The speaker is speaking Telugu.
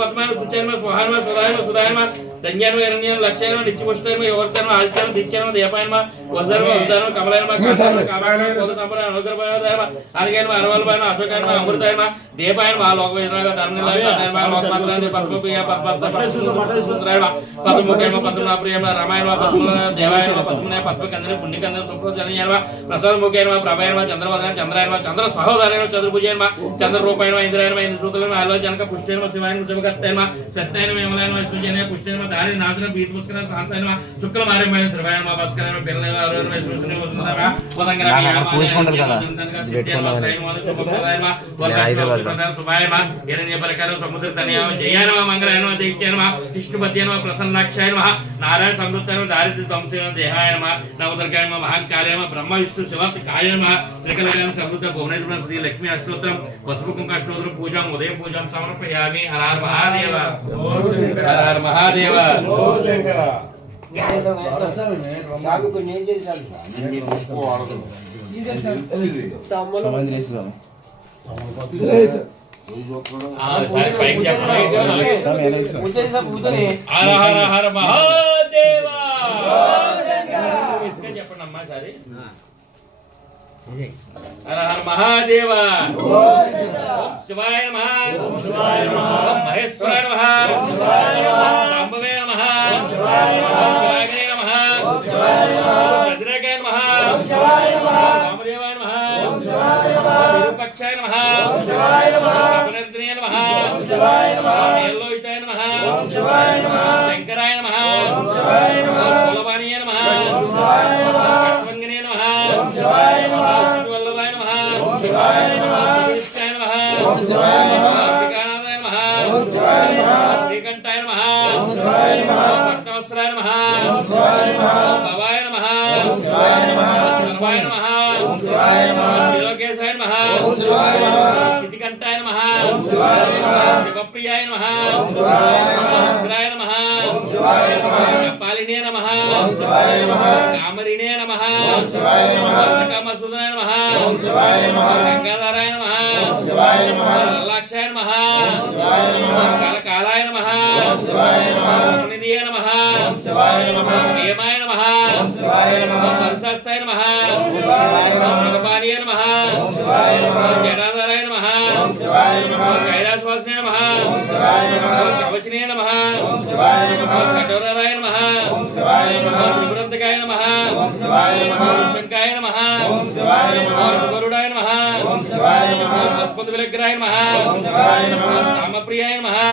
पद्मान सुचैन स्वाहान सदायन सुदायन धन्यन हिरण्यन लक्षण नित्यपुष्टन योवर्तन आल्चन दिच्चन देपायन वसधर्म उद्धर्म कमलायन कामन कामन पद संपन्न अनुग्रहपायन आर्गेन अरवलपायन अशोकायन अमृतायन देपायन लोकवेदनाग धर्मनिलाय धर्म लोकमात्रन पद्मप्रिय पद्मसुंदरायन पद्ममुखयन पद्मनाप्रियन रामायन पद्म देवायन पद्मने पद्मकंदन पुण्यकंदन सुप्रजनयन प्रसाद मुखयन प्रभयन चंद्रवदन चंद्रायन चंद्र सहोदरयन चतुर्भुजयन चंद्र रूपायन इंद्रायन इंद्रसूतन आलोचनक पुष्टयन शिवायन शिवकर्तयन सत्ययन विमलायन सुजयन पुष्टयन दारि नाचन बीतमुस्कन शांतयन शुक्लमार्यम श्रवयन भास्करयन पिल्लयन अरुण सुसुनि वसुंधरा पदंगरायन पूजకుంటారు కదా పెట్టుకోవాలి హైదరాబాద్ సుభాయమ హిరణ్య పరికరం సముద్ర తనయ జయన మంగళయన దీక్షయన విష్ణుపత్యన ప్రసన్నాక్షయన నారాయణ సమృద్ధయన దారిద్ర్య ధ్వంసయన దేహాయన నవదుర్గాయన మహాకాలయన బ్రహ్మ విష్ణు శివత్ కాయన త్రికలయన సమృద్ధ భువనేశ్వర శ్రీ లక్ష్మీ అష్టోత్తరం పసుపు కుంకుమ అష్టోత్తరం పూజాం ఉదయం పూజాం సమర్పయామి హర హర మహాదేవ హర హర మహాదేవ ఓ శంకర సామి को నేను చేశాను ఓ ఆడదు ఇది తమ్మలో సంబంధించేసాం ఆ సారి పైకి చెప్పండి సామి ఎలక్షన్ పూజని హర హర హర మహాదేవ ఓ శంకర ఇసుక చెప్పండి అమ్మా సారి हर हर महादेव शिवाय नमः महेश्वराय नमः सांबवे नमः विरागिणे नमः सजनाय नमः वामदेवाय नमः विरूपाक्षाय नमः अपनर्दिने नमः नीलोहिताय नमः शंकराय नमः सुलभानीय नमः शिवाय नमः वल्लभाय नमः शिवाय नमः कृष्णाय नमः शिवाय नमः विकानादाय नमः शिवाय नमः श्रीकंठाय नमः शिवाय नमः भक्तवत्सलाय नमः शिवाय नमः भवाय नमः शिवाय नमः सर्वाय नमः शिवाय नमः त्रिलोकेशाय नमः शिवाय नमः सिद्धिकंठाय नमः शिवाय नमः शिवप्रियाय नमः शिवाय नमः रुद्राय नमः शिवाय नमः कपालिने नमः शिवाय नमः कामरिणे नमः शिवाय नमः कामसुदनाय नमः शिवाय नमः गंगाधराय नमः शिवाय नमः ललाक्षाय नमः शिवाय नमः कालकालाय नमः शिवाय नमः निधिये नमः शिवाय नमः नियमाय नमः शिवाय नमः परशास्ताय नमः शिवाय नमः भगवानिये नमः शिवाय नमः जटाधराय नमः शिवाय नमः कैलासवासिने नमः शिवाय नमः कवचने नमः शिवाय नमः कठोराय नमः शिवाय नमः त्रिपुरंतकाय नमः शिवाय नमः शंकाय नमः शिवाय नमः गरुडाय नमः शिवाय नमः पशुपति विग्रहाय नमः शिवाय नमः सामप्रियाय नमः